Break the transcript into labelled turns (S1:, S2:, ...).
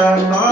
S1: na.